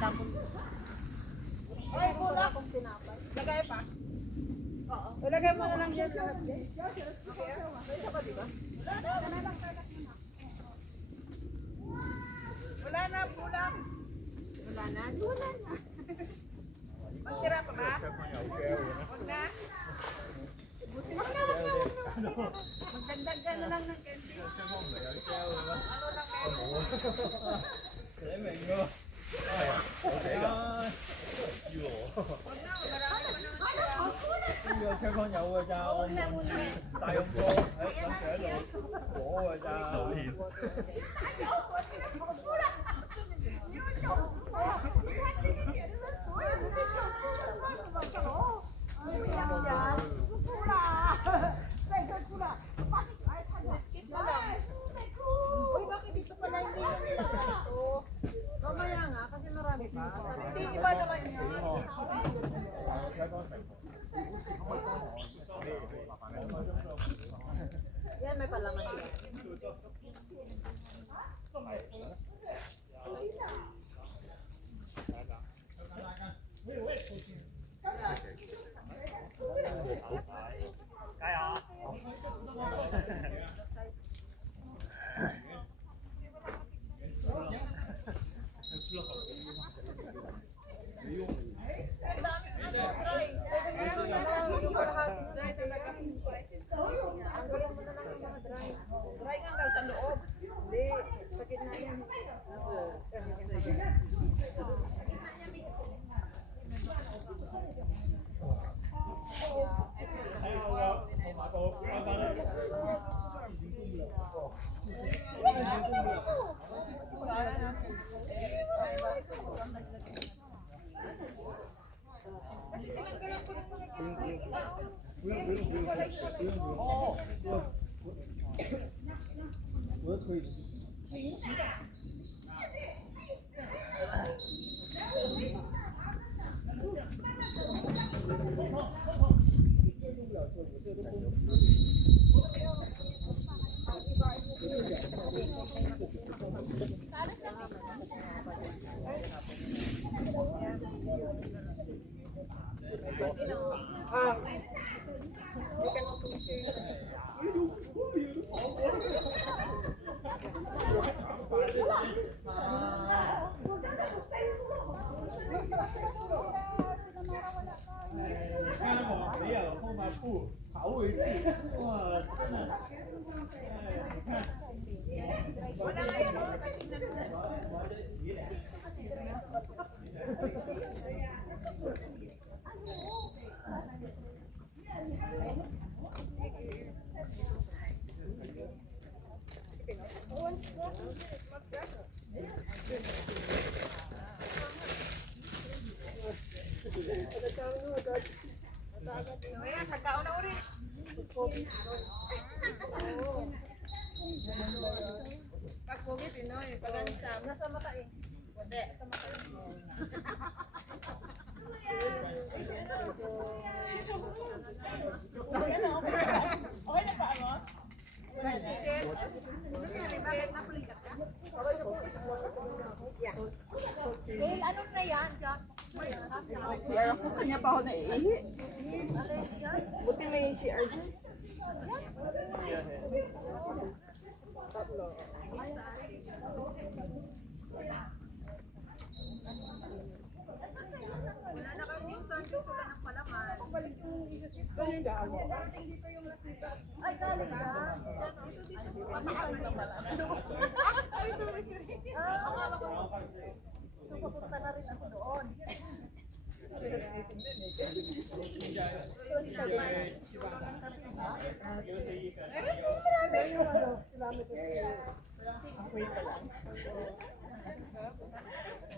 Tapos, ay, wala akong sinapay. Lagay pa? Oo. Ilagay mo na lang yan lahat. Okay, may isa pa, diba? Wala na, kulang. Wala na? Wala na. Magtira pa ba? Huwag na. Magdagdag ka na lang ng candy. Ano lang meron? Huwag na, marami pa naman sila. 呢個香港有㗎咋，我唔知大勇哥喺度攞㗎咋。Mamaya nga, kasi marami pa. Hindi, iba naman yun. Yan, may palaman yan. Dry nga daw sa loob. Hindi, sakit na yan. Ayan, nagkaon na uli. Pagpugi, Pinoy. Pag-ansam. Nasa mata eh. Hindi. Nasa mata eh. Okay na pa mo? Dale, ano na yan? Meron ko kanya pa ako naiihi. Buti may si Arjun. Tatlo. Wala na kayo yung sanjo sila ng palaman. Balik yung isasip. Galing daan. Darating dito yung lasita. Ay, galing daan. Ito dito. Matakas na pala. Ay, sorry. Akala ko. So, papunta na rin ako doon.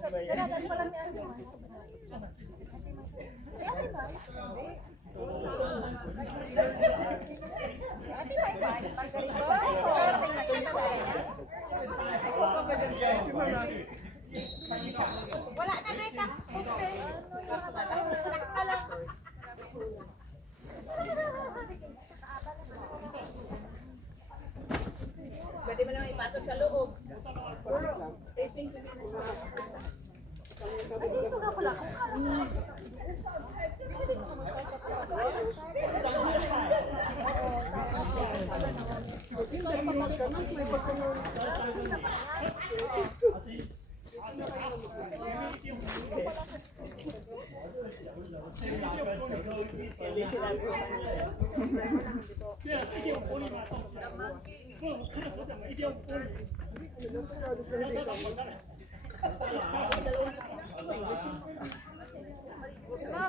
Kailangan pa lang ni Ate. Ate ba? Ate ba ikaw? Pagkarito? Wala na may kakute. Pwede mo naman ipasok sa loob.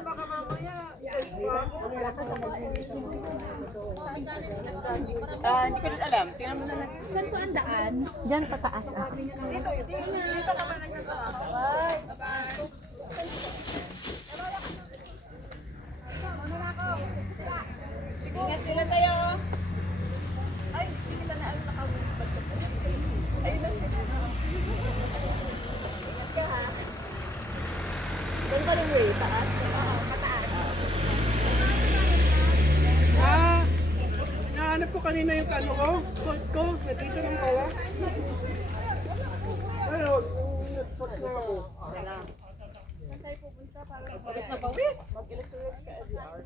Baka mamaya. Hindi ko rin alam. Tingnan mo na lang. Saan po ang daan? Diyan pataas. Dito ka pa nagkakaway. Ingat sila sa'yo. Ay, sige na ang nakawipad ka pa. Ayun na sila. Ingat ka ha. Doon ka rin way, taas. Mataas. Nahanap ko kanina yung ano ko, suit ko, nandito lang pala. Ayun, yung suit na ako. Saan tayo pupunta para Pawis na pawis. Mag-electronics ka, LDR.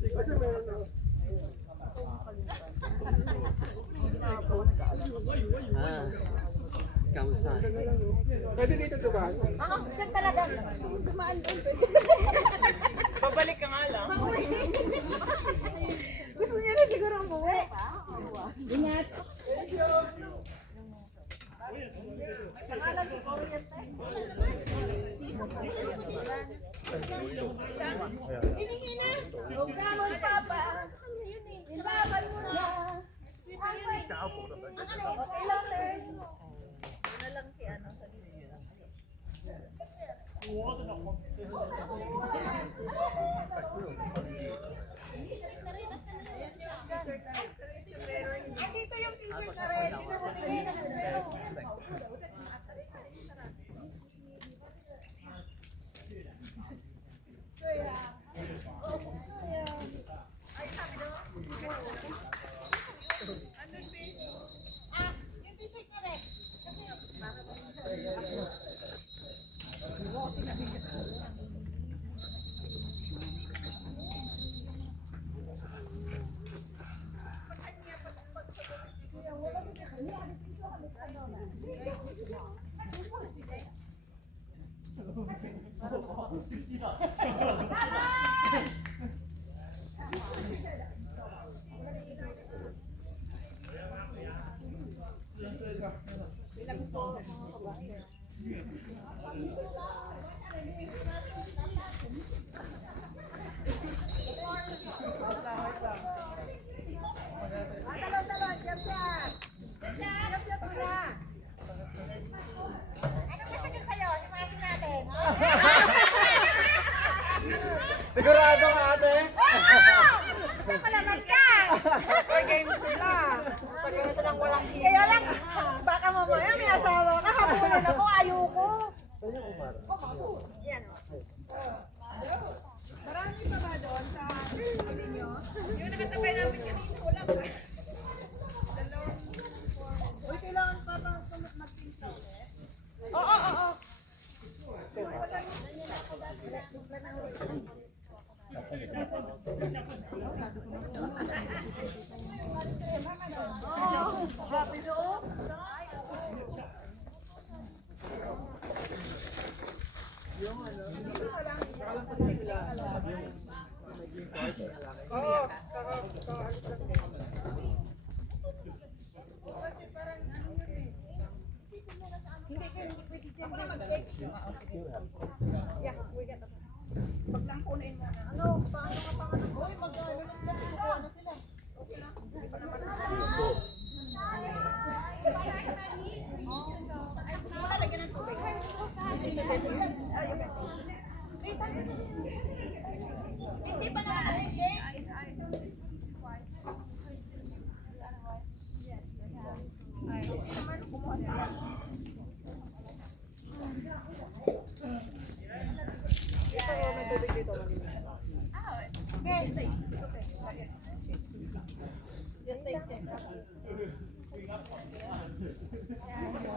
Ito meron na. Kamusta? Pwede dito dumaan. Saan talaga? Dumaan doon. Babalik ka nga lang. Gusto niya na siguro umuwi. Ingat. Pangalan si Oriente. Hiningi na. Huwag ka mo, Papa. Ilaban mo na. Okay lang, sir. Yun na lang si ano sa video. Andito yung t-shirt na red. Pinabigay na sa'yo. Yung t-shirt na red. Kasi talon-talon, jump yan. Jump muna. Anong masakit sa'yo? Himasin natin. Sigurado ka ate? Gusto pala mag-yan. Game sila. Tagal na silang walang hiya. Kaya lang, baka mamaya may asawa ka. Habulin ako, ayoko. Yan o. Marami pa ba doon sa huli nyo? Yung nakasabay namin kanina, wala ba? Uy, kailangan pa ba mag-tinta ulit? Oo. Rapido. Kasi parang ano yun eh. Hindi pwede dyan. Yeah, we get it. Pag lang punin mo na. Ano, paano ka pangalan? Uy, mag-ano lang sila. Kukuha na sila. Okay na. Hindi pa naman wala lagyan ng tubig. Hindi pa naman na-shake. Hindi naman kumuha sa just take it.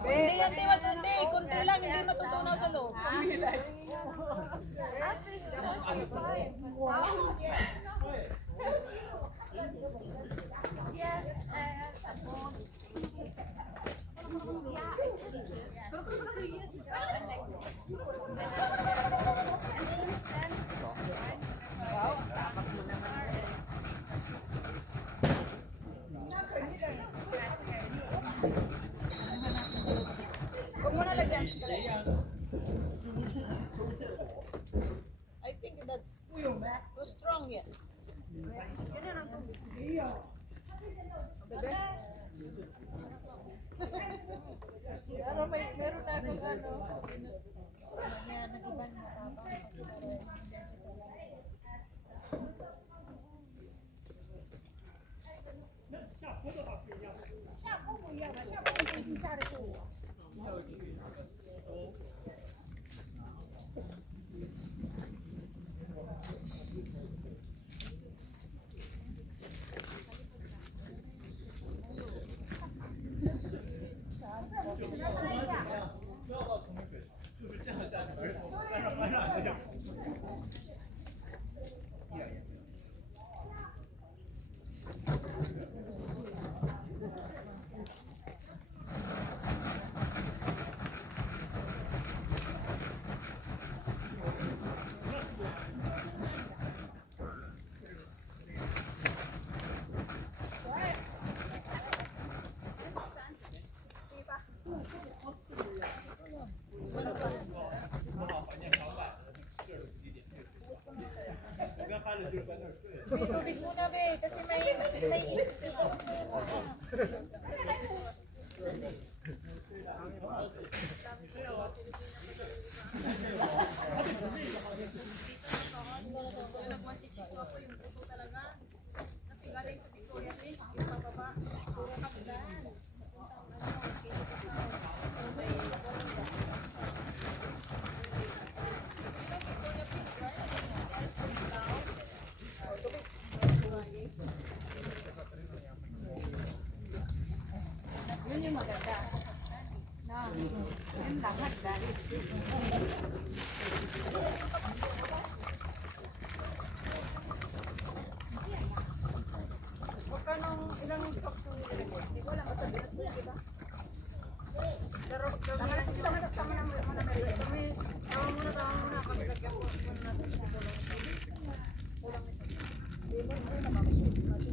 Hindi yan, di matundi. Kunti lang, hindi matutunaw sa loob. Yes.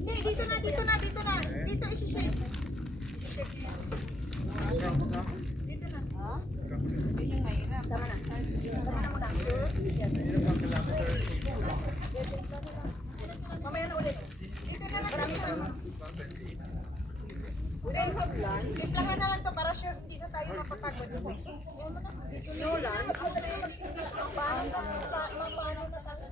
Hindi, dito na, dito na, dito na. Dito isi-shade. Dito na. Ha? Yun yung mahirap. Tama na. Tama na muna. Mamaya na ulit. Dito na lang. Dito na. Timplahan na lang to para sure hindi na tayo mapapagod. Nolan. Paano na tayo?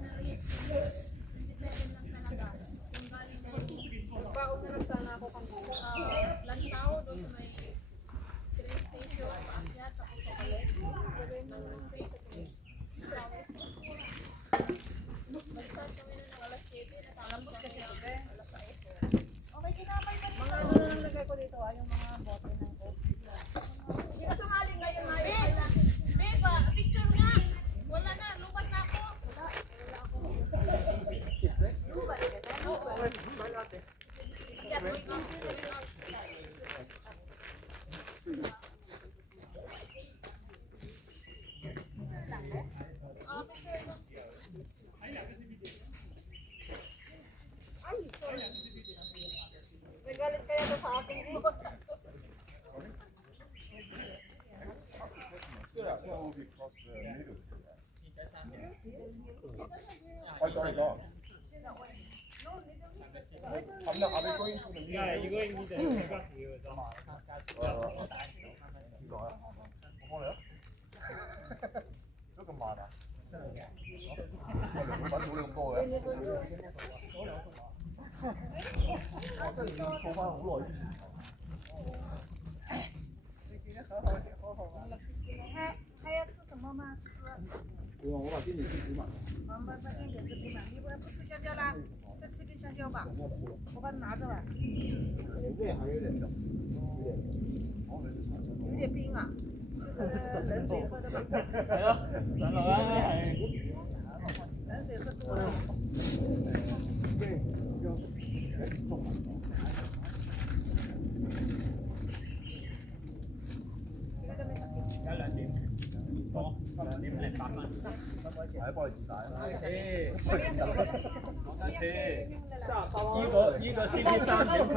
Baon na lang sana ako kang Lantaw doon sa may train station, paakyat, tapos sa balik. Gawin mo yung mag-start kami ng alas 7, nakalambot kasi ito alas 6. Okay, kinapay pa rin. Mga ano lang lagay ko dito, yung mga bote ng coke. Hindi ka sumaling ngayon, Maya. Beba, picture nga. Wala na, lubat na ako. Wala ako. Lubat ka? Lubat. Nagalit kaya ito sa akin. Oh, sorry, gone. I'm not. Are we going to the meeting? Yeah, you're going to the bus here. 이거야? 뭐야? 조금 많아. 맞지 우리 또 왜? 소방 울어. 还要吃什么吗？我把经理去嘛。把一点吃嘛，你不吃香蕉啦？再吃根香蕉吧，我把它拿着吧。胃还有点小，有点冰啊，就是冷水喝的吧。係咯，上落啦，係。冷水喝多了。而家2點多，2.08蚊。係幫佢自帶啦。呢個先至3.7，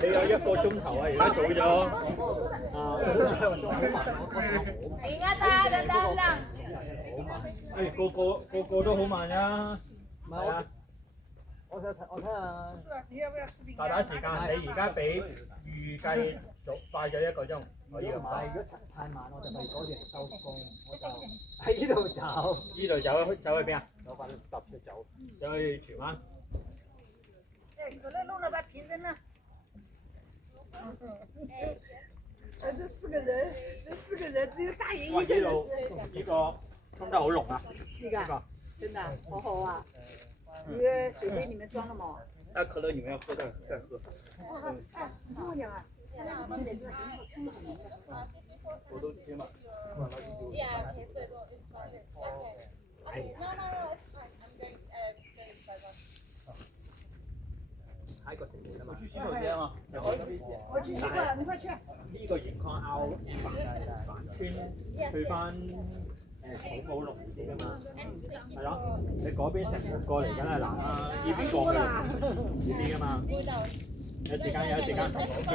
你有1個鐘頭啊，而家早咗。Ingat ha, dandan lang. 誒，個個都好慢啊。唔係啊，我睇下。你要不要吃饼大干？打時間，你而家比預計早快咗1個鐘，可以咁講。如果太慢，我就咪嗰邊收工，我就喺呢度走。呢度走去邊啊？我快搭車走。走去荃灣。可乐弄了吧，平着呢。这四个人只有大爷哇！一个人呢度呢個沖得好濃啊！这个真的好好啊！你的水杯里面装了吗？那可樂你們要喝再喝。哎，你跟我讲啊，我都知嘛。喺個城門啊嘛。洗手間啊。我去吃过，你快去。呢個鹽礦拗環村去翻土寶龍嗰啲㗎嘛，係咯，你嗰邊城門過嚟梗係難啦，呢邊過去呢邊㗎嘛，有時間去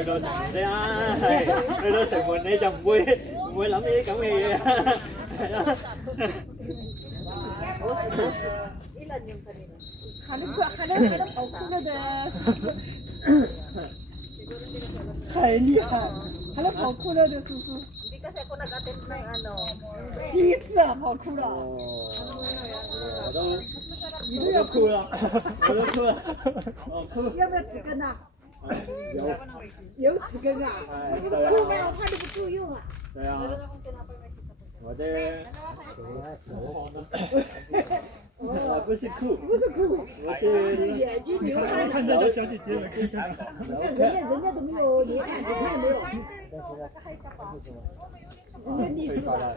到城門先啦，係去到城門你就唔會諗呢啲咁嘅嘢啊，係啦。一人用的那个。喊得快，喊得跑哭了的。太厉害了，还能跑酷了的叔叔， Hindi kasi ako nag-attend ng ano. 第一次啊跑酷了，我都哭了，我都哭了，哦哭。要不要纸根啊？有，有纸根啊？哎，这对个酷呗，啊，我怕你不够用啊。对啊，我这我不是酷，不是酷，我是眼睛流汗了。看大家小姐姐了，可以看。人家都没有流汗，你看没有？人家励志了。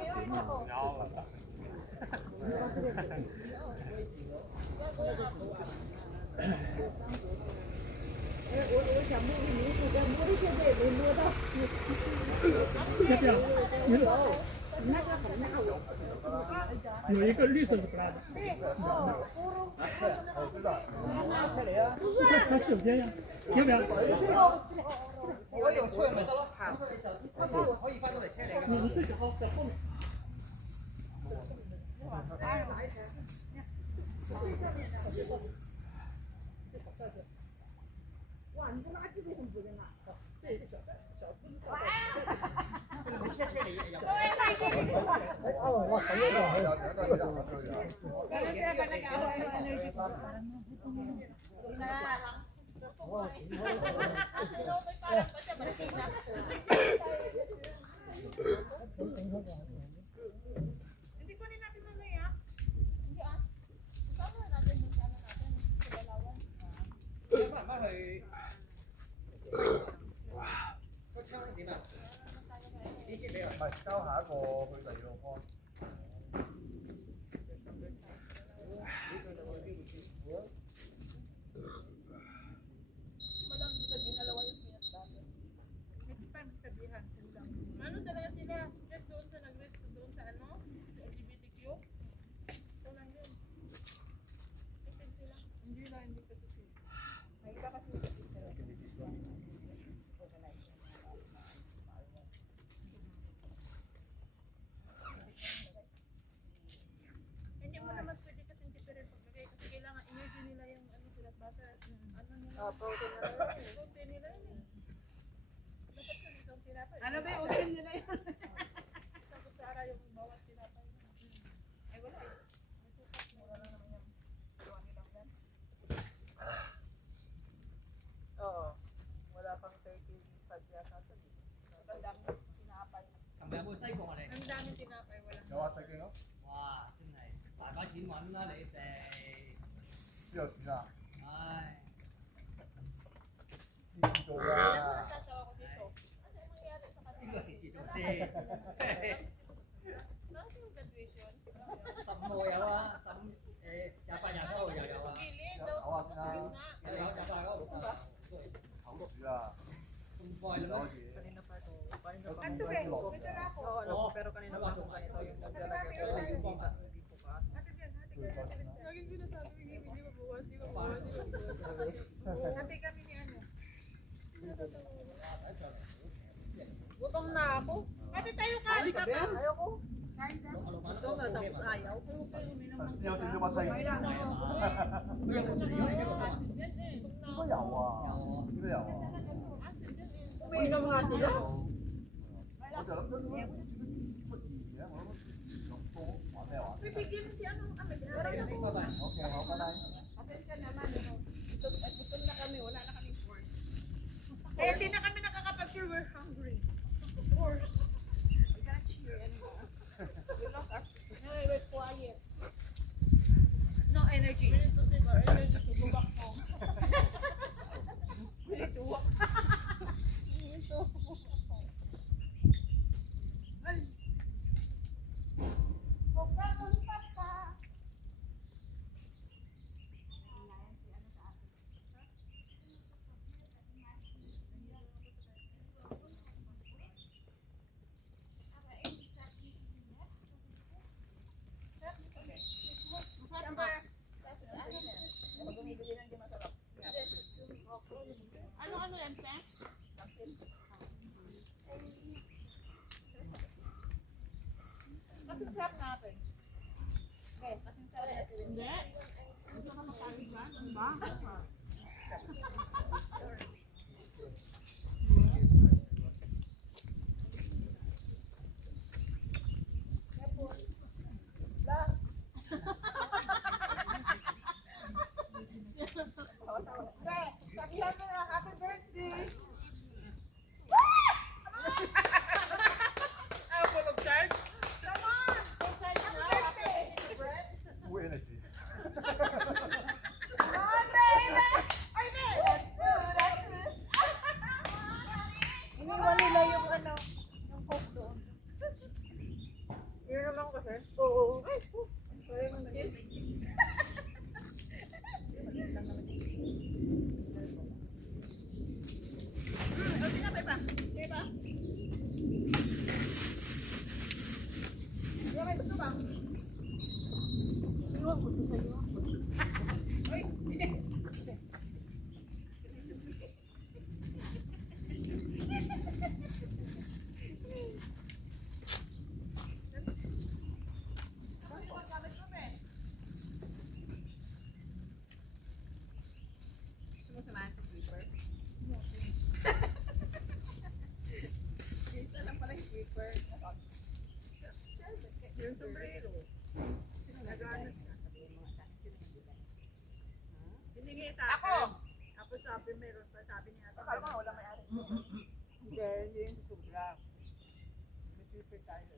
我想摸个名字，但摸到现在也没摸到。就这样，那个很大我。有一个绿色的 Prada，它是有边呀，要不要？我用车咪得咯，可以翻到嚟車嚟。你自己好在后面。哇，你这垃圾为什么不扔啊？唔係交下一個去第二個方。Ano talaga sila? Just doon sa nag-risk doon sa ano? Sa LGBTQ? Ito lang yun. Kapit sila. Hindi na, hindi kasi sila. May iba kasi sila. Hindi mo naman pwede kasing tipirin paglagay kasi kailangan energy nila yung ano sila butter at ano nila. Protein na lang. Protein nila yun. Dapat kasi isang tinapay. Ano ba yung open nila yun? Sa kutsara yung bawat tinapay. Ay wala eh. Wala lang naman yan. Gawa nilang yan. Oo. Wala pang 35 yata ito. Ang daming tinapay. 琴日有冇西貢啊你？ Ang daming tinapay. Wala. 有啊，細勁咯。哇！真係大把錢揾啦，你哋。邊有錢啊？唉，自做啊！ Sasawa ko dito. Ano yung mangyari sa 邊 kanila? 個時做先？ Nasa yung graduation? 15號有啊，28、29號又有啊， Gilid 有 daw. 啊先啦，有28嗰度得啦。口住啊！咁快啦咩？ Kanto eh. Ito na ako. Oo, ano, pero kanina pa kung ganito yung naglalagay ko hindi bukas. Laging sinasabi hindi mabuwas, hindi mabuwas. Hati kami ni ano. Gutom na ako. Ate tayo ka! Ayoko. Gutom na tapos ayaw. 有少少乜西貢？應該有啊，應該有啊。 Umiinom nga sila. 我就諗緊點解出現嘅，我諗用波玩咩玩 Bibigyan mo si ano,？OK，好，拜拜。 Pasensya naman. Gutom na kami, wala na kaming force. Kaya hindi na kami nakakapag-sure we're hungry. Of course. We gotta cheer anyway. We lost our... We're quiet. No energy. We need to save our energy to go back home. We need to walk. We need to walk home. Ay. Papa. humingi sa akin. Tapos sabi meron pa, sabi niya. Akala ko wala may ari. Hindi yung sobra. May super tayo.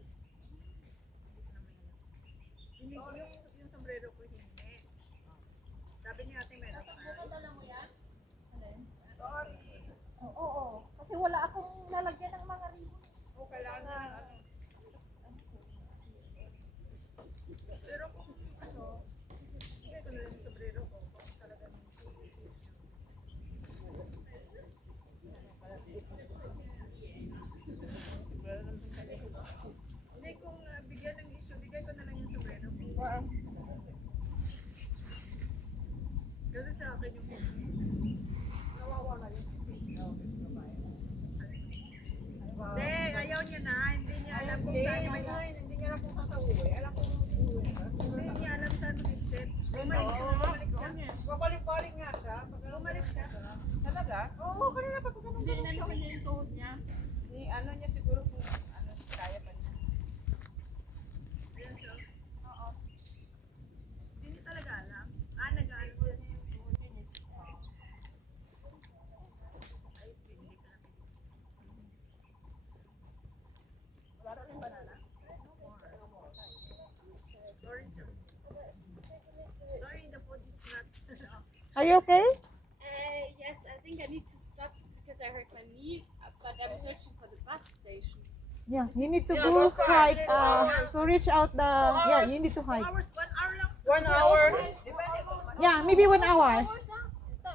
Hindi ko yung sombrero ko hingi. Sabi niya ate meron pa. Oo. Kasi wala akong lalagyan ng mga ribbon. O kailangan na ng ano. Pero kung ano, hindi ko na rin yung sombrero ko. Kung talagang hindi kung bigyan ng issue, bigay ko na lang yung sombrero ko. Kasi sa akin yung nawawa na yun. Hindi, ayaw niya na. Hindi niya alam kung saan may Hindi niya lang kung saan sa uwi. Alam ko uwi. Hindi niya alam saan mag-exit. Bumalik siya. Babalik-balik nga siya. Bumalik siya. Talaga? Oo, kanina pa ko ganun. Hindi, inano niya yung tuhod niya. Ni ano niya siguro kung ano, kaya pa niya. Ayun siya. Oo. Hindi niya talaga alam. Nag-aalam siya niya yung tuhod niya. Ay, hindi ka na. Wala rin banana. Sorry, the food is not. Are you okay? Yes, I think I need to stop because I hurt my knee, but I'm searching for the bus station. Yeah, you need to go hike to reach out the. Yeah, you need to hike. 1 hour lang. 1 hour. Yeah, maybe 1 hour.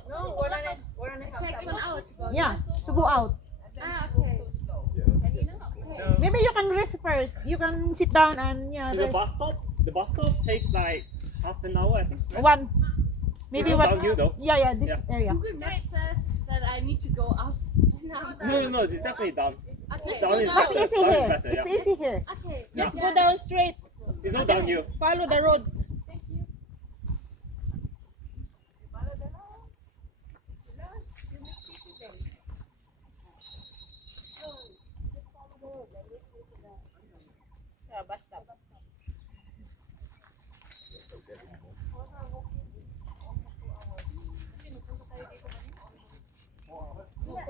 No, wala na. Wala na. It takes 1 hour to go. Yeah, to go out. Ah, okay. Maybe you can rest first. You can sit down and yeah. To the Rest. bus stop? The bus stop takes like half an hour, I think. Right? One. Maybe It's one. not down you though. Yeah, this Yeah. area. Google Maps says that I need to go up now. No, it's definitely down. Okay, Down is It's better. easy Down is here. better, It's yeah. easy here. okay. Just go down straight. It's not down you. Follow the road. Thank you. Basta.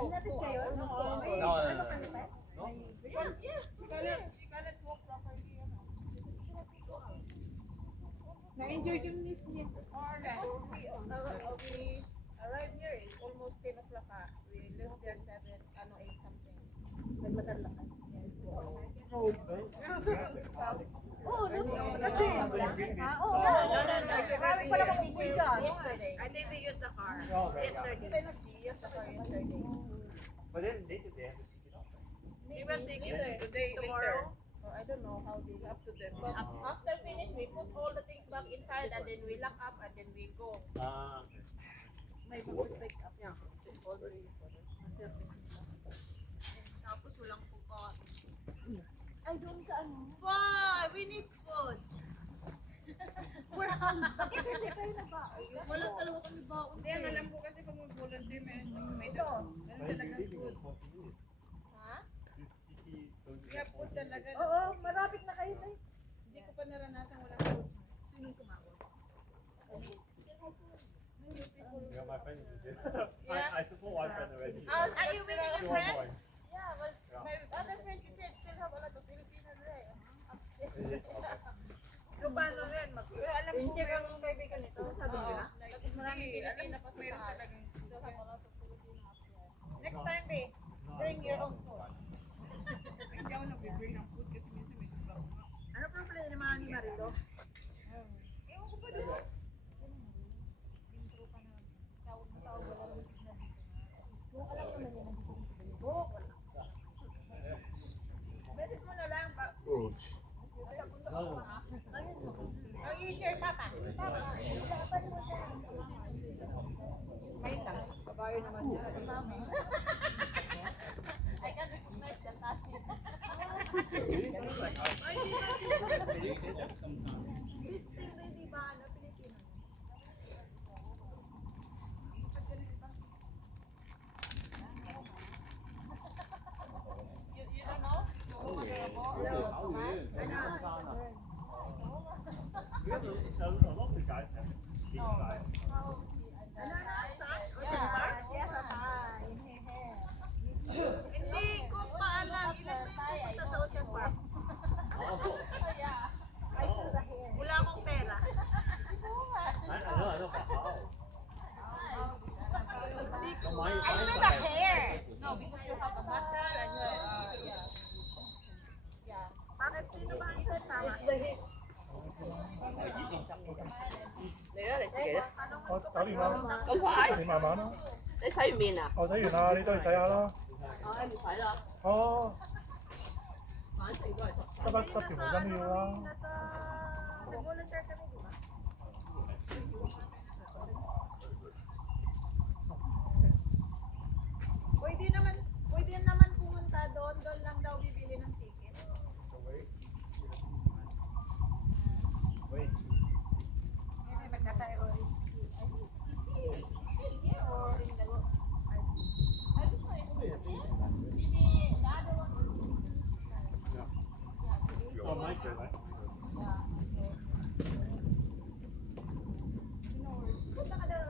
Inatid kayo? Na-enjoy yung news niya. More or less. We arrived here is almost 10 o'clock. We left there 7, 8 something. Nagmadalakan. Oh, no. Kasi, marami pa naman people dyan. I think they used the car yesterday. But then later they have to pick it up. They will take it Today, tomorrow. Or I don't know how they up to them. But after finish, we put all the things back inside and then we lock up and then we go. May mag-pick up. Yeah. All the way for the service nila. Tapos walang puka. Ay, doon sa ano? Wow, we need food. Bakit hindi kayo nagbaon? Wala talaga kami baon. Hindi, ang alam ko kasi pag mag-volunteer, may doon. Ganun talagang food. Ha? Kaya food talaga. Oo, marapit na kayo na. Hindi ko pa naranasan walang food. Sino kumawag? Yeah, my friend is there. I support one friend already. Are you with your One friend? more. Yeah, but my other friend, you said still have a lot of Filipino there. Is it? Okay. So, paano rin? Pero alam ko, hindi kang kaibigan nito. Sabi nila? Maraming Filipino pa meron talagang still have a lot of Filipino up there. Next time, babe, bring your own food. Hindi ako nag-bring ng food kasi minsan may sobrang umak. Ano problema ni Marilo? Ewan ko ba doon? Intro pa na. Tawag na tawag, wala naman signal dito. Kung alam naman yan, nandito yung sa Facebook, wala. Message mo na lang. Ouch. Ang i-share, Papa. Papa. May lang. Kabayo naman niya. I can recognize the tattoo. This thing ba di ba ano Pilipino? You don't know? Because a lot of the guys have big guys. Ano na? 打電話，咁快？你慢慢啦。你洗完面啊？我洗完啦，你都去洗下啦。唉，唔使啦，哦，反正都係濕。濕條毛巾都要啦。 Nag-volunteer kami, di ba? Pwede naman pumunta doon lang daw bibili ng ticket. Wait. Maybe magkatayo or in the Oh, Michael, right? Punta ka daw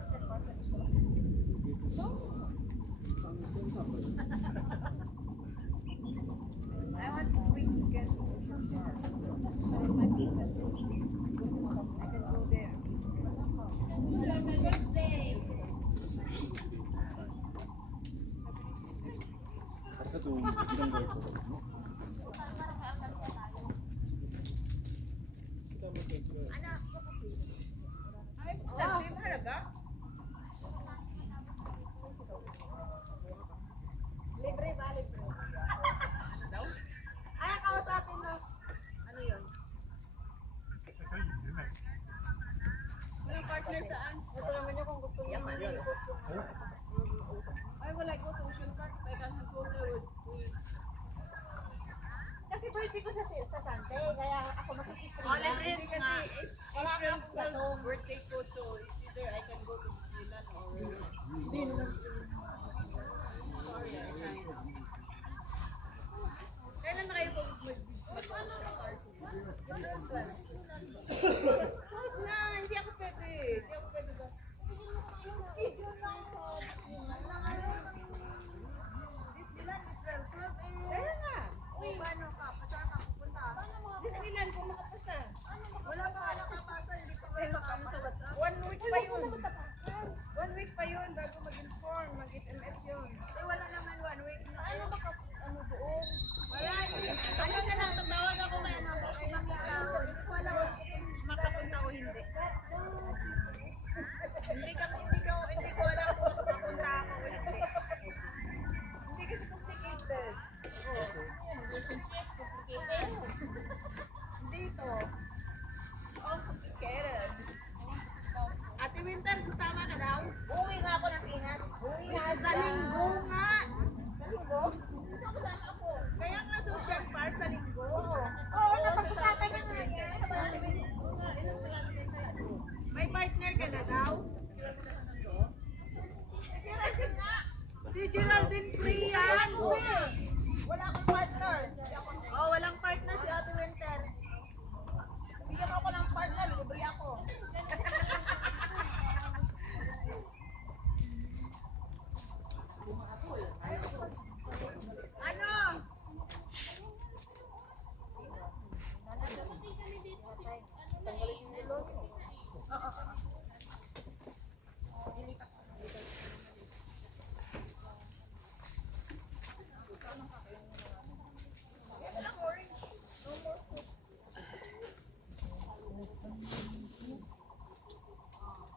I want free ticket. My ticket. I can go there. 가서도 이런 걸 보거든요. Libre ba? Libre. Ano daw? Ay, kausapin mo. Ano yun? Walang partner saan? Ito naman yung kung gusto niya mag-ikot. I will like go to Ocean Park. I can go there with kasi birthday ko sa Sunday, kaya ako makikita. Oh, libre kasi wala akong birthday ko, so it's either I can go to Disneyland or sorry, I can't. Kailan na kayo mag-ano sa party? Huwag na, hindi ako pwede. Hindi ako pwede ba? Yung schedule lang ko. Disneyland, April 12 eh. Kaya nga. Uy, paano ka? Saan ka pupunta? Disneyland kung makapasa. Wala pa ka nakapasa, hindi pa kayo makapasa sa WhatsApp. 1 week pa yun. 1 week pa yun bago mag-inform, mag-SMS yun. Eh, wala naman 1 week. Ano baka, ano doon? Wala. Ano na lang, tatawag ako may number. Ay, makita ko. Hindi ko alam kung makapunta o hindi. Hindi ko alam kung makapunta ako o hindi. Hindi kasi complicated. Dito. All complicated. Ate Winter, sasama ka daw? Uwi nga ako ng Pinas. Uwi nga sa linggo nga. Sa linggo? Kaya nga social park sa linggo. Oo, napag-usapan na nga yan. May partner ka na daw? Si Geraldine free yan. Wala akong partner. Oh, walang partner si Ate Winter. Bigyan mo ako ng partner, libre ako. Ano?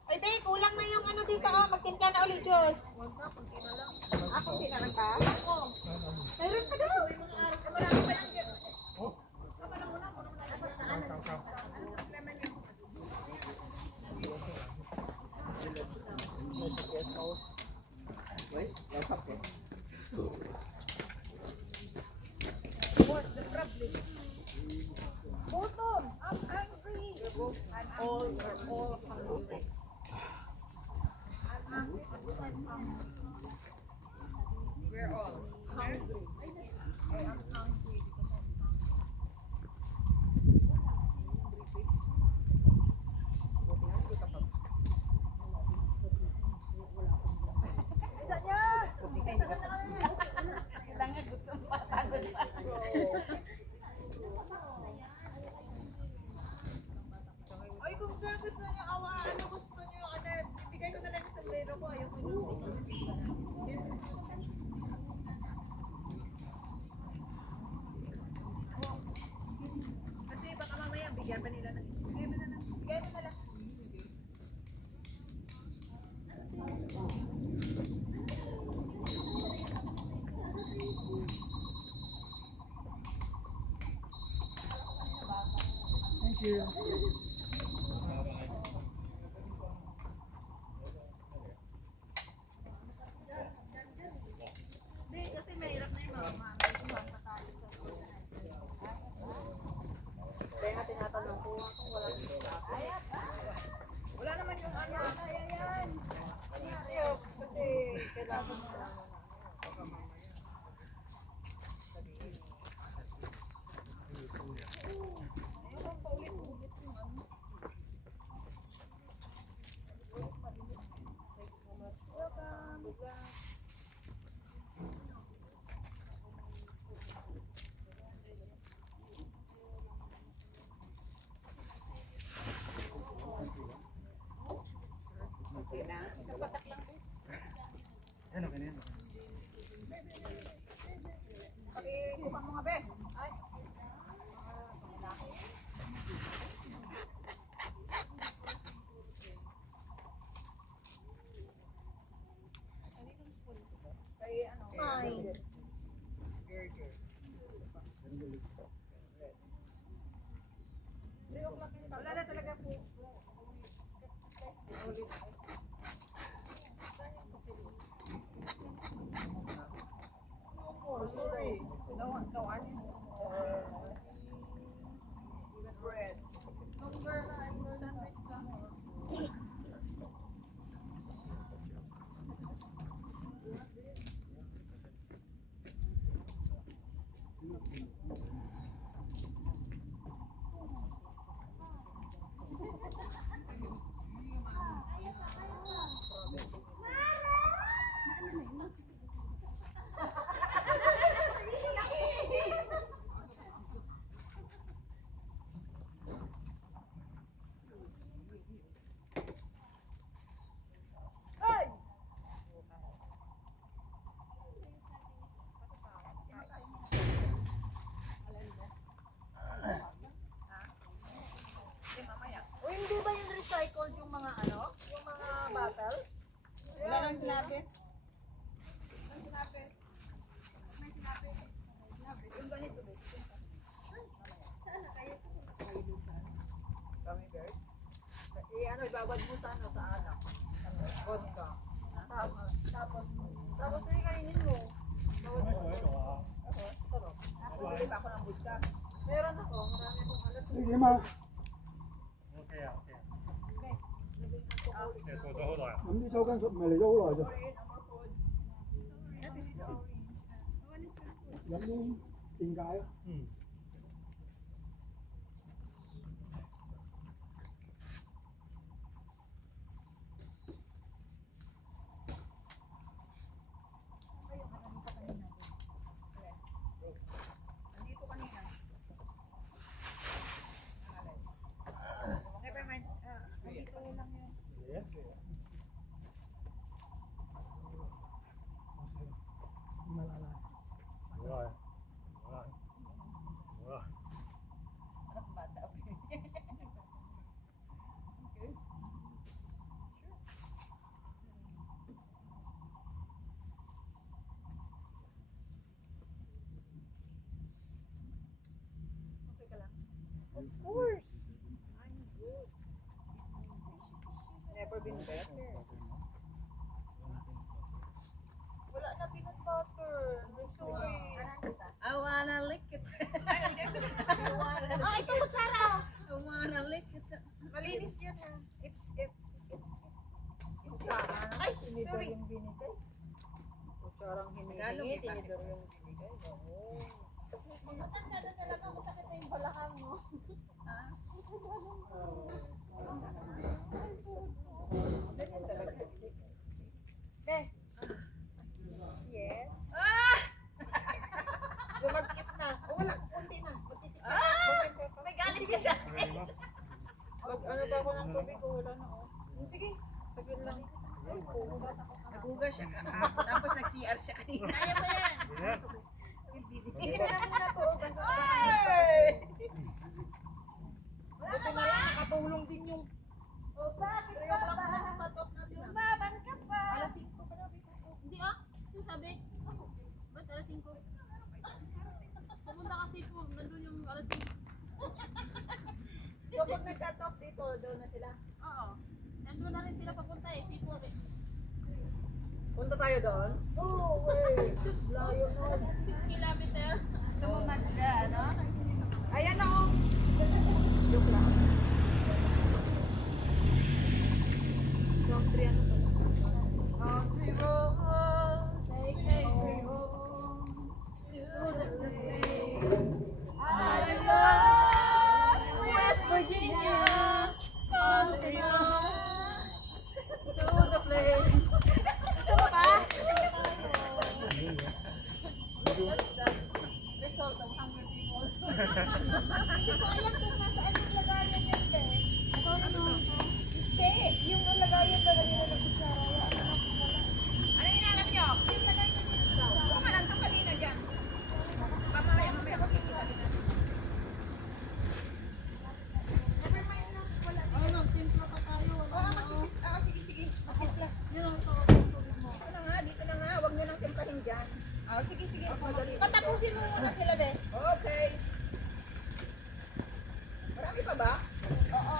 Oy, babe, kulang na yung ano dito, oh. Magtinda na ulit, Diyos. Ah, kunti na lang ba? Oo. Mayroon pa daw. Marami pa lang dyan. What's the problem? Bottom, I'm hungry. We're all hungry. We're all hungry. I'm hungry. Kailangan gutom pa. Ay, kung gusto niyo ano gusto niyo, ano, ibigay ko na lang yung sombrero ko. Ayaw ko yung kasi baka mamaya bigyan pa nila ng bigay mo na lang. Bigay mo na lang. you. Hindi, kasi mahirap na yung mga manay pa tayo sa Kaya tinatanong ko kung wala wala naman yung ano. Ayan. kasi kailangan mo lang Pakikuha mo nga, be. Ay. Kay ano? Fine. Wala na talaga po. Oh, sorry. No onions. Even bread. Sandwich lang. O hindi ba yung recycled yung mga ano? Yung mga bottle? Wala nang sinabi. May sinabi. May sinabi. Yung ganito ba? Saan na kayo? Kami girls. Ano, ibabad mo sa ano, sa anak. Vodka. Tapos kainin mo. Bibili pa ako ng vodka. Meron ako, marami akong alas. Sige ma, OK 啊，OK 啊。你做咗好耐啊？咁啲抽筋屬咪嚟咗好耐啫。飲啲電解啊。嗯。Nandito kanina. Never mind. Nandito lang yun.好耐，好耐，好耐。 Of course. I'm good. Never been better. Wala na peanut butter. I'm sorry. I wanna lick it. Ito mo, Sarah. I wanna lick it. Malinis yan ha. It's Ay, tinidor sorry. yung binigay. Kutsarang hinihingi, tinidor yung binigay. Oo. Matanda na talaga masakit na yung balakang mo. Ganyan talaga. Yes. Lumagkit na. O wala, kunti na. Magtitik na. May galit ka sa akin. Mag ano ba ako ng tubig o wala na oh. Sige, saglit lang. Nagugas siya kahapon. Tapos nag-CR siya kanina. Kaya ba yan? Hindi ko na muna to. Buti na lang, nakatulong din yung Bakit Pero ba yung ba? lang cut-off natin. Lumaban ka pa. Alas 5 pa daw. Hindi ah. Sinasabi. Ba't alas 5? Pumunta kasi po. Nandun yung alas 5. So doon na sila? Oo. Nandun na rin sila papunta eh. Sipur eh. Punta tayo doon? Oo, wait. Layo no. 6 kilometer. Gusto mo magda, ano? Ayan na oh. Joke lang. Long 3 ano to? Country road, Take me home to the place I love, West Virginia. Country road to the place. gusto mo ba? Result of hungry people. Hindi ko alam kung nasaan yung lagayan yan, be. Ito ano? Hindi, yung lagayan ba kanina ng kutsara? Ano yung alam nyo? Yung lagayan na dito daw. Kumalan ka kanina dyan. Mamaya makikita din natin. Never mind lang, wala. Ano, timpla pa tayo. Oo, sige, sige. Magtimpla. Yun ang tubig mo. Ano nga, dito na nga. Huwag nyo nang timplahin dyan. Sige, sige. Madali. Patapusin mo muna sila, be. Okay. Marami pa ba? Oo.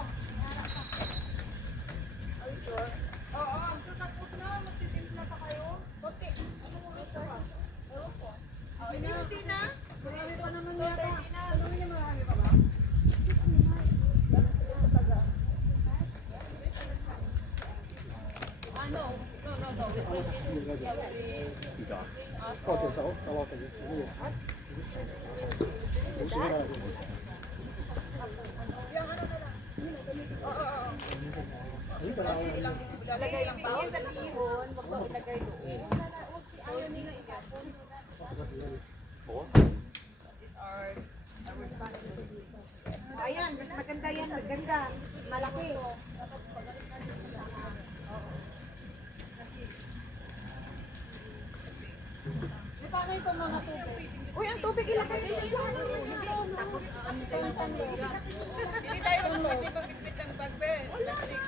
Are you sure? Oo, kakatapos na. Magtitimpla pa kayo. Konti. Ano mo gusto ka? Ewan ko. Hindi na. Marami pa naman yata. Ano niya marami pa ba? Sa taga. Ano? No. 抱歉，稍我感觉有点，有时间来。 Yung ano na lang. Oo. Lalagay lang pa. Sa ihon, wag daw ilagay doon. Ayaw nila itapon. These are our responsibility. Ayan, mas maganda yan. Maganda. Malaki. Paano ito mga tubig? Uy, ang tubig ilagay nyo dyan. Tapos, Hindi tayo magpagpit ng bagbe. Plastic.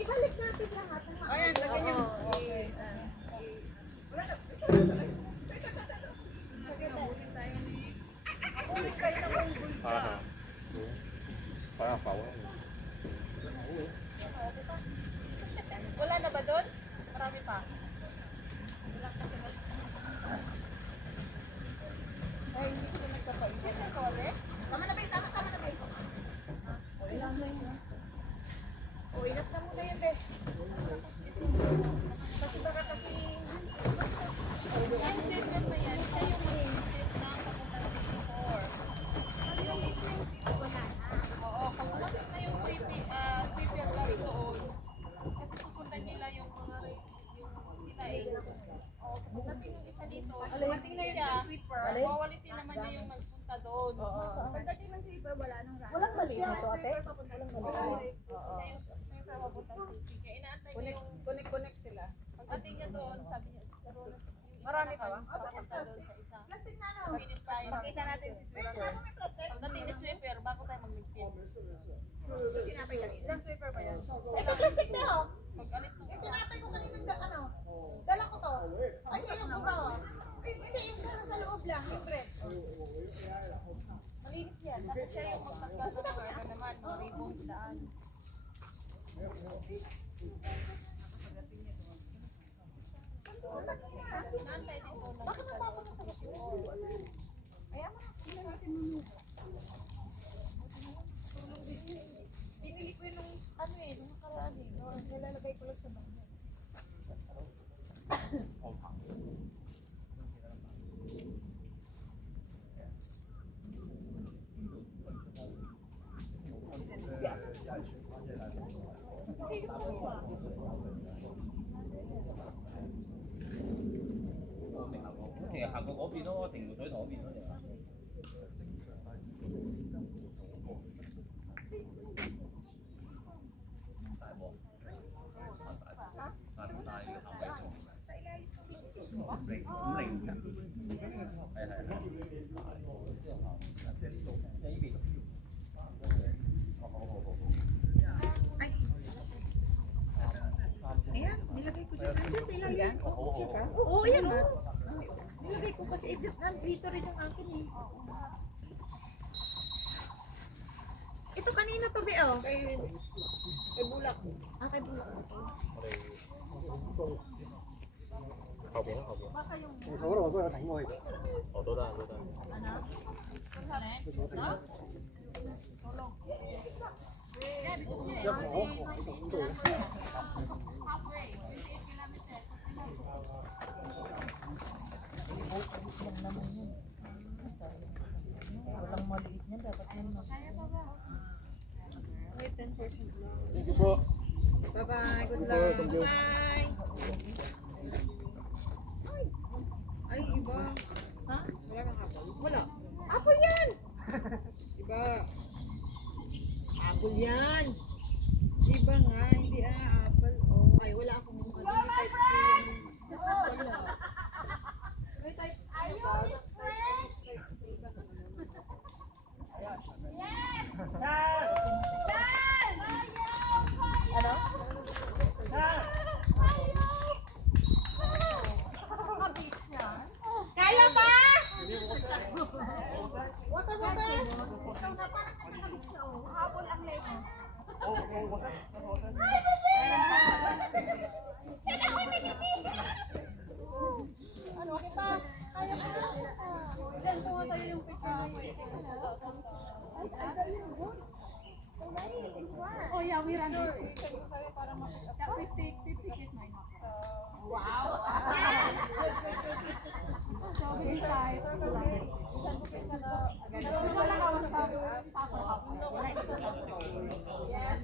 ibalik natin lahat. Ayan, lagyan nyo. Wala na ba doon? Marami pa. Ay, hindi sila nagpapaisip. Tama na ba yun? Tama na ba yun? O, inap na muna yan, be. Kasi baka kasi... Oo, pagdating na yung CPR lang doon. Kasi susundan nila yung mga sila eh. Oo, pagdating yung isa dito, dumating na siya, wawalisin naman niya yung nagpunta doon. Pagdating ng sweeper, wala nang rasa. Walang mali nito, ate. Walang mali. Oo. Sweeper papunta sa CPR. Kaya inaantay niya yung Connect sila. pagdating niya doon, sabi niya, Marami pa ba? papunta doon sa isa. Plastic na no? Finish tayo. Makita natin si Sweeper. Pagdating ni sweeper, bago tayo mag-midfield. Tinapay ka. Ilang Sweeper ba yan? Ito, plastic na, oh. Pag-alis ng Yung tinapay ko kaninang ano. Dala ko to. Ay, yung ba, oh. Hindi, yung sa loob lang, yung bread. Malinis yan. Dapat siya yung magtagla ng ano naman, mga ribbon daan. Bakit natapon na sa loob? Kaya mo na, sila natin binili ko yun nung ano eh, nung nakaraan eh. Nilalagay ko lang sa bahay. Ayan, nilagay ko dyan. Nandiyan sa ilalim. Oo, ayan o. Nilagay ko kasi nandito rin yung akin eh. Ito kanina to, Be, oh. Kay Bulak. Ah, kay Bulak. 後邊啦，後邊。手嗰度都有頂過去嘅。哦，都得，都得。Walang maliit niyan, dapat yan. May 10% lang. Thank you po. Bye-bye, good Thank luck. you. Bye. Ay, iba. Ha? Wala kang apple? Wala. Apple yan! Iba. Apple yan. Iba nga, hindi apple. Oh. Ay, wala akong hindi type C. Wala. Kaya pa? Water. Ikaw na parang nagkakabit siya, oh. Habol ang late. Ano, kita? Kaya pa? Diyan ko nga sa'yo yung picture mo. Oh yeah, we ran it. Para makita. 50 is mine. Wow! So, bigay tayo. Isang bukit ka na. Wala ka sa yes.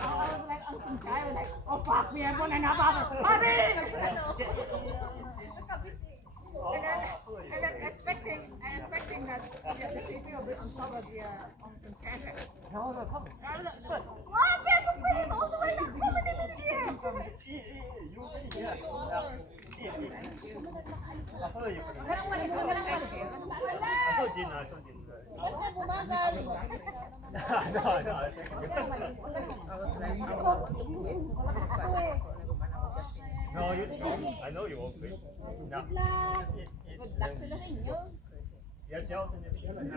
I was like, Uncle Jai was like, oh fuck, we are going to have and then expecting that the city will be on top of the on contract. No, public. Wow, we have to put it all the way to No, you don't. I know you won't quit. No. Good luck sila sa inyo. Yes, you also need to get it.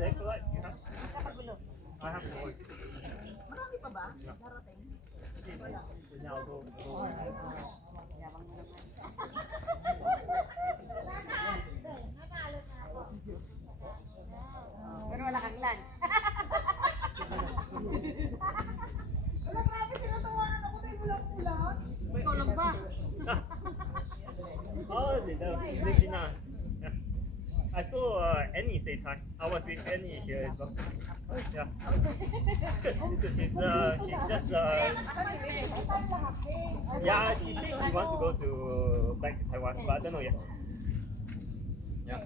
Take a look. I have to work. Marami pa ba? Darating? Now go. Pero wala kang lunch. Wala, grabe, tinatawanan ako tayo bulang-bulang. Ikaw lang ba? Oh, no. I saw Annie says hi. I was with Annie here as well. Yeah. Because she's just yeah, she said she wants to go back to Taiwan, but I don't know yet. Yeah.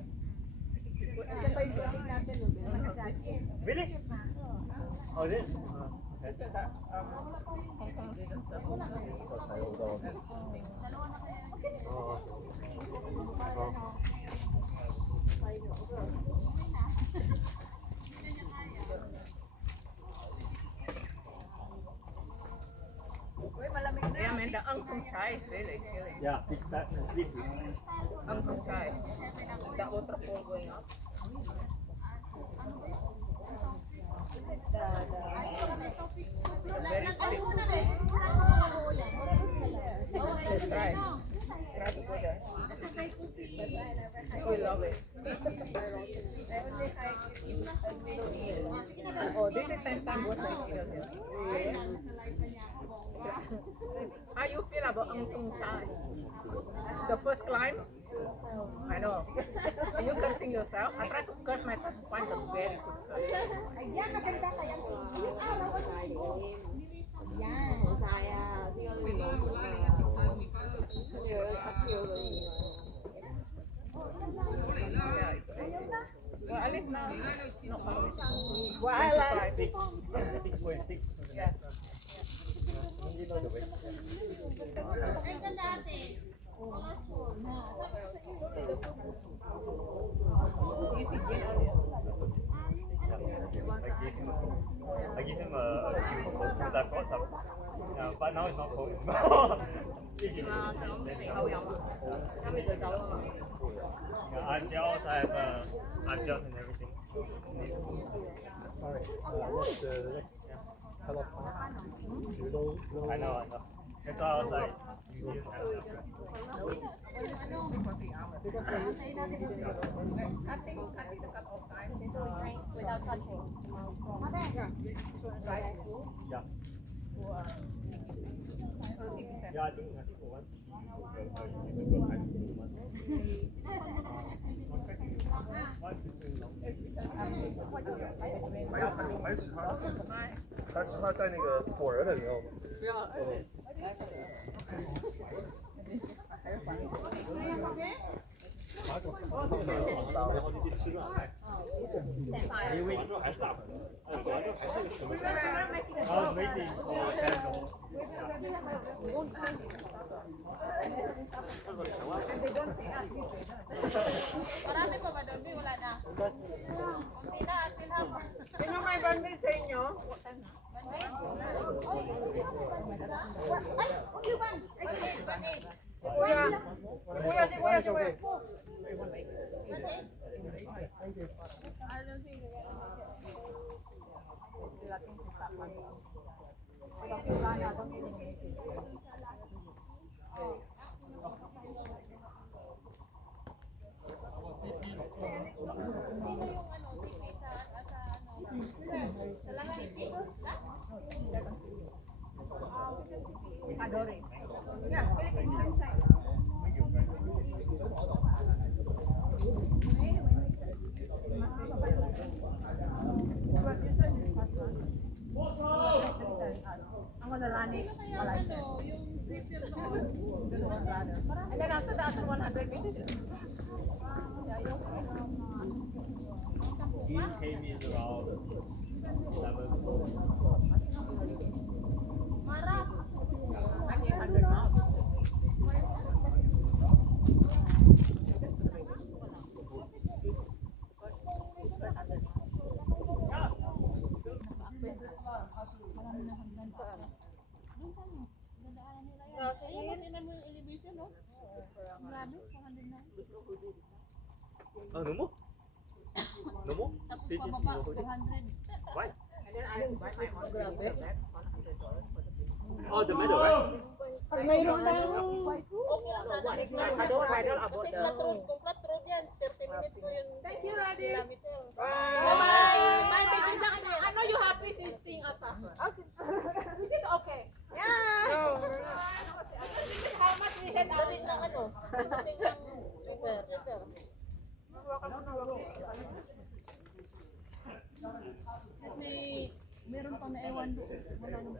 Really? Oh, this? Yeah, man, the Angkong chai is really killing. Yeah, it's that sleepy. Angkong chai. The waterfall going up. Try. Try to go there. We love it. Oh, this is 10 times what I feel here. How you feel about Angkong Chai? The first climb? I know. Are you cursing yourself? I try to curse myself to find a very good curse. Ayan, maganda kaya. Yung araw at yan, saya. Well, at least now, no competition. Wala. 6.6. Yeah. You know the way. Easy gin earlier. I gave him a shoe that got some. Yeah, but now it's not cold anymore. 點啊？就咁肥口飲啊？飲完就走啊嘛。 Yeah, I gels, I gels and everything. Sorry, what's the next color part? You know. I know. That's why I was like, you didn't have enough rest. Cutting the cut off time. So drink without touching. Yeah. Yeah, I think for one CD,还吃它，还吃它带那个果仁的，你知道吗？因为还是大盆的，主要就还是个什么？I was waiting for candle. Marami pa ba doon? Wala na. Kunti na, still have. Sino may bandil sa inyo? Kuya. Kuya, si kuya, si kuya. Sino yung ano, CP sa lang CP? Adore. Yeah, Philippine sunshine. Ang malalani, malay. Ano, yung prefer noon. And then after that, 100 meters. He came in around 11. Marap. Again, 100 now. 너무? 너무? Did you Pababa, hold it? 200. Why? And then I buy my own grab. Oh, the medal, right? Mayroon lang. Okay lang sana. Kasi flat road, kung flat road yan, 30 minutes ko yun. Thank you, Radis. Bye. Thank you lang. I know you happy sing a song. Okay. This is okay. Yeah. How much we had? Dalit ng ano? Dalit ng super. Meron pa na ewan doon. Wala nang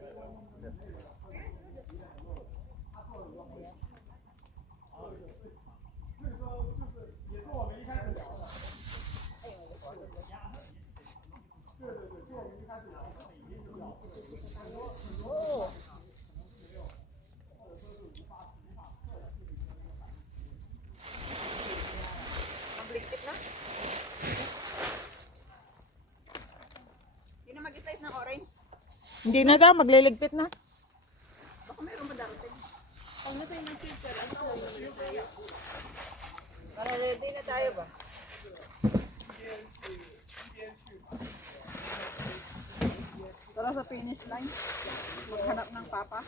Magligpit na. Hindi na mag-slice ng orange. Hindi na daw, magliligpit na. Baka meron ba darating? Pag nasa yung nag-filter, ano ko yung kaya? Para ready na tayo ba? Tara sa finish line. Maghanap ng papa.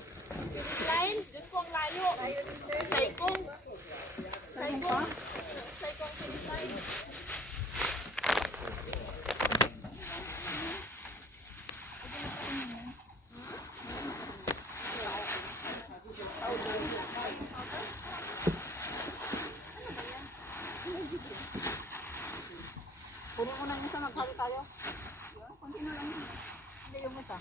Line, Diyos ko ang layo. Saikong. Saikong finish line. Kunin mo na yung isa, maghalo tayo. Kunti na lang yun. Hindi yung isa.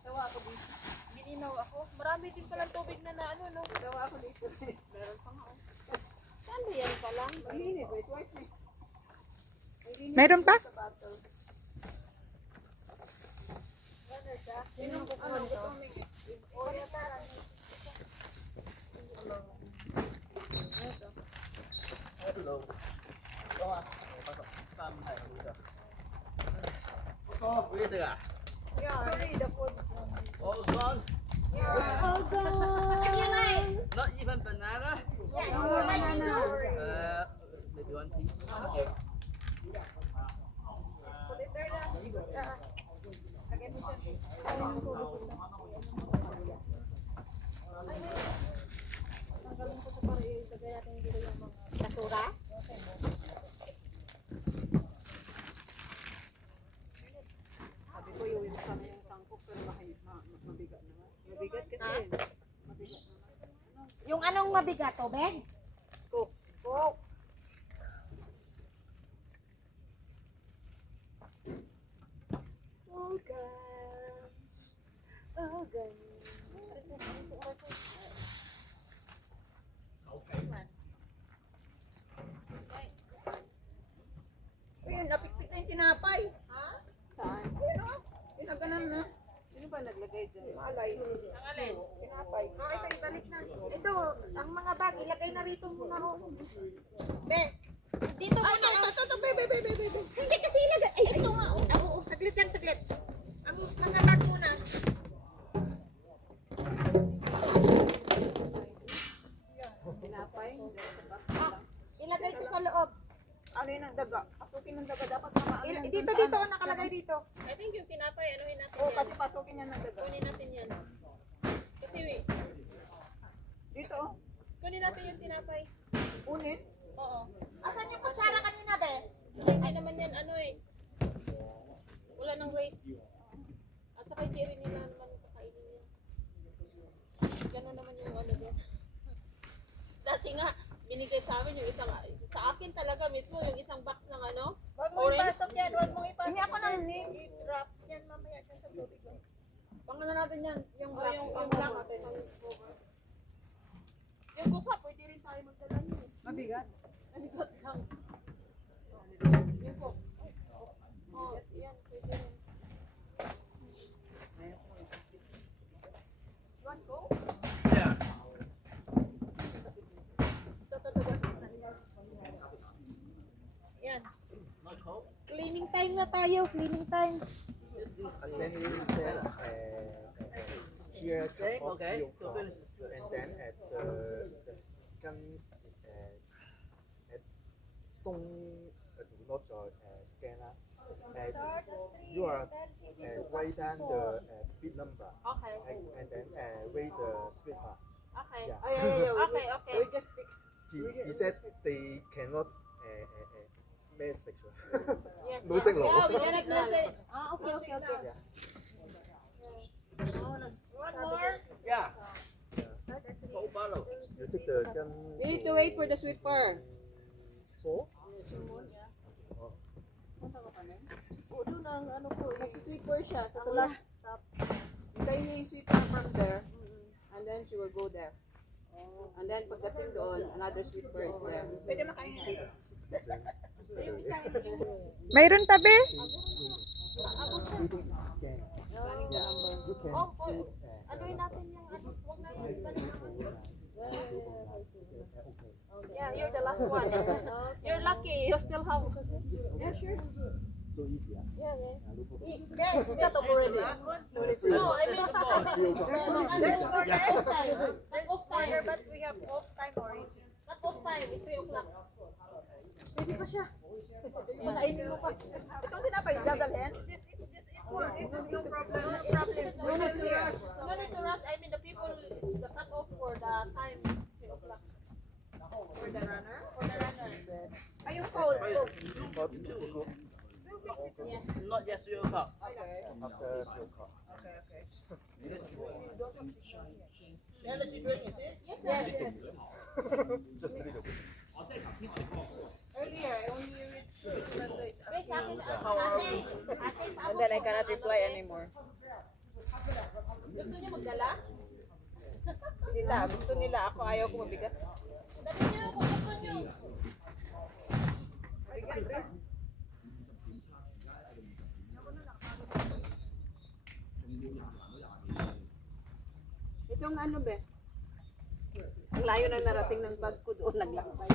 Gawa ako dito. Gininaw ako. Marami din palang tubig na ano, no? Gawa ako dito. Meron pa nga. Saan ba yan pa lang? Malinis, may swipe na. Mayroon pa? Sino ang kukuha nito? this ah. Sorry, the food. All gone. Not even banana. Maybe one piece. Thank you. Put it there lang. Lagay mo dyan. Basura? Sabi ko yung kami yung tangkok pero mabigat naman. Mabigat kasi. Yung anong mabigat, tubig? Coke. Ayun, napikpik na yung tinapay. Saan? Ayun o. Pinaganan na. Sino ba naglagay dyan? Malay. Ang alin? Tinapay. Ito, ibalik na. Ito, ang mga bag, ilagay na rito muna. Be, dito Ay, muna. ito, bebe. Hindi kasi ilagay. Ay, ito nga. Oo, saglit lang, saglit. Ang mga bag muna. Tinapay? Ilagay ito sa loob. Ano yun ang daga? Pasukin ng daga. Dapat namaan yan. Dito, nakalagay dito. I think yung tinapay, anuhin natin Oo, yan. kasi pasukin yan ng daga. Kunin natin yan. Kasi Dito oh. kunin natin yung tinapay. Unin. Oo. Asan yung kutsara kanina, be? Kasi hindi naman yan ano eh. Wala nang race. At saka hindi rin nila naman kakainin yan. Ganun naman yung ano din. Dati nga, binigay sa amin yung isang, sa akin talaga mismo, yung isang box ng ano. Huwag mo Orange? ipasok yan, huwag mo ipasok. Hindi ako narinig. I-drop yan mamaya dyan sa tubig. Pangalan natin yan. Yung black. Yung black natin. Yung kuka, pwede rin tayo magdala yun eh. Mabigat. Mabigat lang. Yung coke. Oh, yan, pwede rin. One coke? Yeah. Yan. Cleaning time na tayo, cleaning time. Assembly cell here Okay, of okay. your So car. finish this first. And then at the chicken at Dong do not scanner. And you are write down the bit number Okay. and then read the script. Okay. Yeah. Okay, okay. We just fix. He said they cannot message. Yes. No signal. Yeah, we cannot message. Ah, okay. Yeah. One more. Yeah. Whole bottle. You take the gun. We need to wait for the sweeper. Four? Oo, doon ang ano po. Magsi-sweeper siya. Sa last stop. Hintayin niya yung sweeper from there. And then she will go there. And then pagdating doon, another sweeper is there. Pwede makain siya. Mayroon tabi? Galing the number. You can Oh, see. anuhin natin yung ano. Huwag na yung balik naman. Yeah, you're the last one. You're lucky. You still have. Yeah, sure. So easy. Yeah, yeah. Yes, Cut off already. No, I mean, there's for off time. cut off time. But we have off time already. Cut off time is 3 o'clock. Pwede pa siya. Makainin mo pa. Itong sinapay, dadalhin? There's no problem. No problem. No need to rush. No need to rush. I mean, the people, the cut off for the time is 3 o'clock. For the runner? For the runner. Ay, yung phone. Yes. Not yet 3 o'clock. After 2 o'clock. Energy drink, is it? Yes, sir. Yes. Just a little bit. Earlier, I only read the message. Wait, sa akin, sa akin. Sa akin, sa And then I cannot reply anymore. Gusto niyo magdala? Sila, gusto nila. Ako ayaw ko mabigat. Dali niyo kung gusto niyo. Mabigat rin. Itong ano be? Ang layo nang narating ng bag ko doon, naglakbay.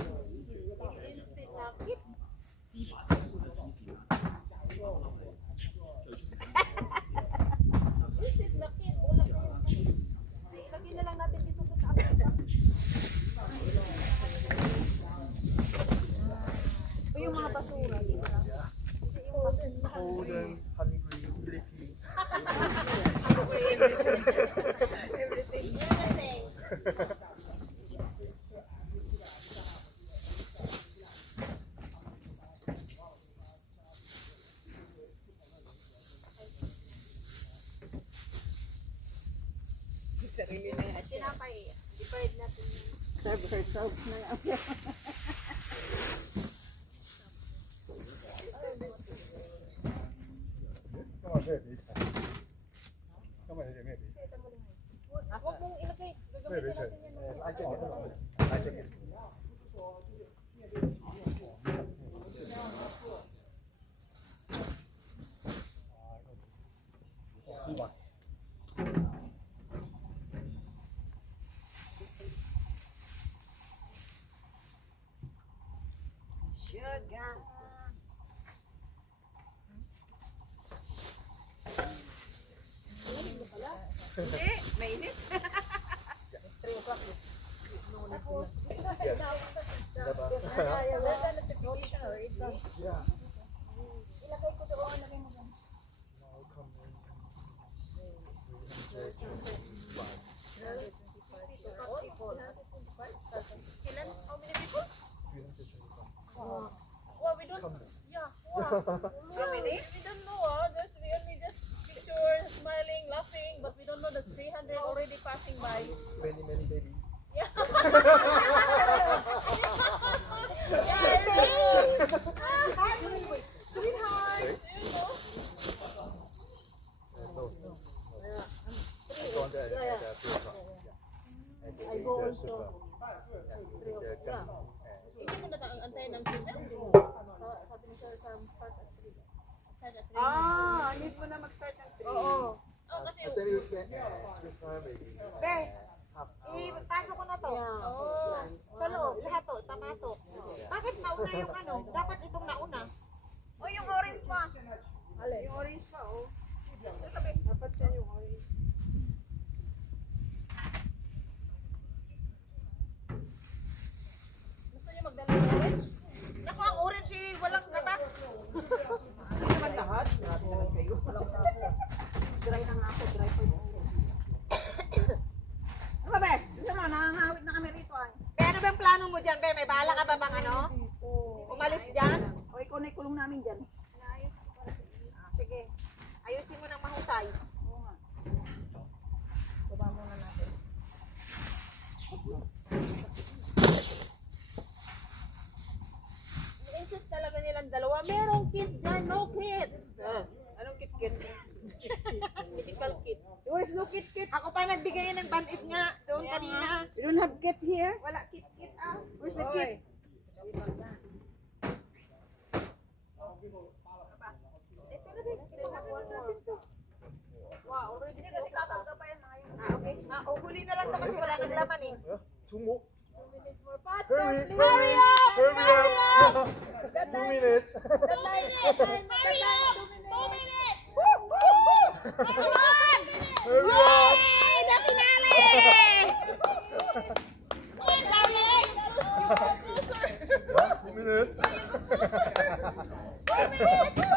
Sarili na yan. Tinapay. Deferred natin. Serve herself na lang. Huwag mong ilagay. Gagamitin natin yan. Sugar. Hindi, mainit. Ilagay ko doon. Ilagay mo doon. Kailan? How many people? Well, we don't. Yeah. Wow. How many? We don't know. Just we only just picture smiling, laughing, but we don't know the 300 already passing by. Many babies. Yeah. Sweetheart. You know. I go on the 3 o'clock. And they eat the sugar. The gum. Hindi mo na antayin ng signal. Sabi ni Sir Sam, start at 3. Start at 3. Need mo na mag-start ng 3. Oo. Oh, kasi I said you said sugar maybe. ipasok ko na to. Oo. Sa loob, lahat to, ipapasok. Bakit nauna yung ano? Dapat itong nauna. O, yung orange pa. Alin? Yung orange pa, oh. Dapat siya yung orange. Gusto niyo magdala ng orange? Naku, ang orange eh, walang gatas. Hindi naman lahat. Grabe naman kayo. Walang tasa. Dry na nga ako. Dry pa yun. Ano ba, Bes? Gusto mo, nakangawit na kami rito ay. Pero ano bang plano mo dyan, Be? May bahala ka ba bang ano? Umalis dyan? O, ikaw na ikulong namin dyan. Sige. Ayusin mo ng mahusay. Oo nga. Baba muna natin. Insist talaga nilang dalawa. Merong kit dyan, no kit. Anong kit-kit? Medical kit. Where's no kit-kit? Ako pa nagbigay ng bandit nga doon kanina. You don't have kit here? Wala kit-kit ah. Where's the kit? Wow, already kasi kakauta pa yan mga yun. Okay. Huli na lang to kasi wala nang laman eh. 2 more. Hurry! Hurry up! Hurry up! 2 minutes. Hurry up! 2 minutes! Hurry up! Hey, the finale! Come on, darling! You are closer! 2 minutes. 4 minutes!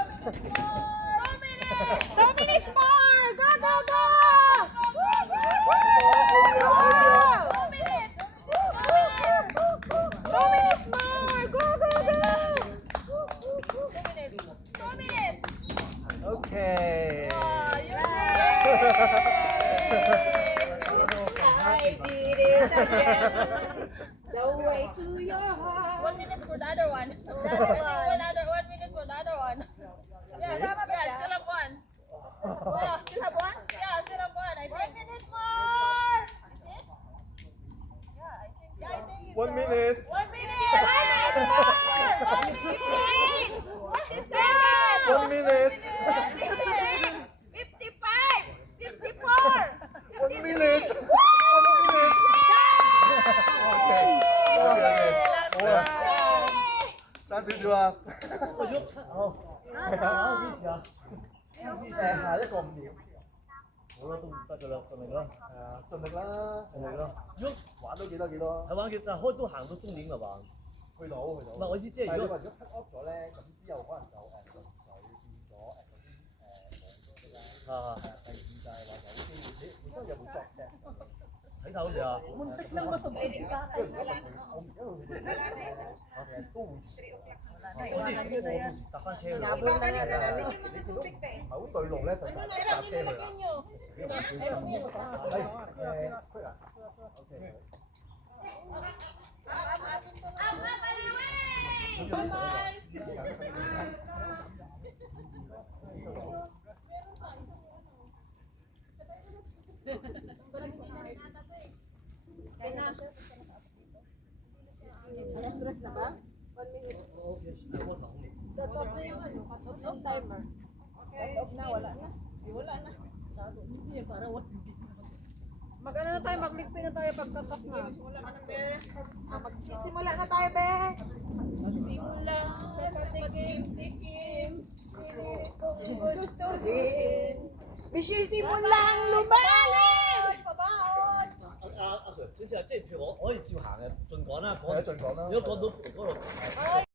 2 minutes more! Go, go, go! 2 minutes! 2 minutes more! Go, go, go! 2 minutes! 2 minutes! Okay. Oh, you did I did it again. The way to your heart. 1 minute for the other one. I think 1 minute for the other one. Yeah, still have one. Yeah, still have one? Yeah, still have one. I think. 1 minute more. Is it? Yeah, I think. Yeah, I think. 1 minute. 1 minute. 1 minute more. 1 minute. What is that? 1 minute. 55. 54. 1 minute. 1 minute. Okay. Okay. 30秒。下一個5秒。好啦，都唔得噶啦，盡力啦。盡力啦，盡力啦。玩到幾多幾多。係玩嘅，但係開都行到終點㗎嘛。去到。唔係我意思即係如果但係你話如果 cut off 咗咧，咁之後可能就純粹變咗嗰啲第二就係話有機會，你本身有冇作嘅？睇晒好似啊。Muntik lang masubsub si tatay. 我唔因為佢哋都會好似搭翻車去攞。 Babalik na natin yung mga tubig pa eh. 唔係好對路咧，就搭車去啦。小心。係quick啊？OK。Alas 3 na ba? 1 minute. Cut off na yung ano, cut off yung timer. Cut off na, wala na. Wala na. Mag-ano na tayo, magligpin na tayo pag cut off na. Magsisimula na tayo, be. Magsimula sa pagtikim, pilit kong gusto din. Simulang lumalim! Pabaon! 阿 Sir，呢次即係譬如我可以照行嘅，盡講啦，係啊，盡講啦。如果講到嗰度。